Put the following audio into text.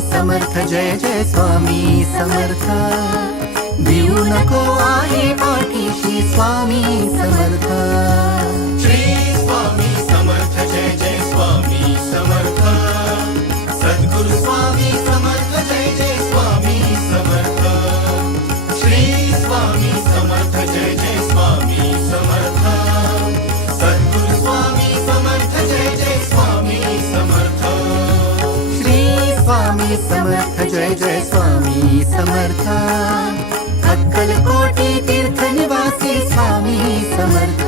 समर्थ जय जय स्वामी समर्थ भिवू नको आहे पाठीशी स्वामी समर्थ श्री स्वामी समर्थ जय जय स्वामी समर्थ सद्गुरु स्वामी समर्थ जय जय स्वामी समर्थ श्री स्वामी समर्थ जय जय स्वामी समर्थ सद्गुरु स्वामी समर्थ जय जय स्वामी समर्थ श्री स्वामी समर्थ जय जय स्वामी समर्थ अक्कलकोटी तीर्थ निवासी स्वामी समर्थ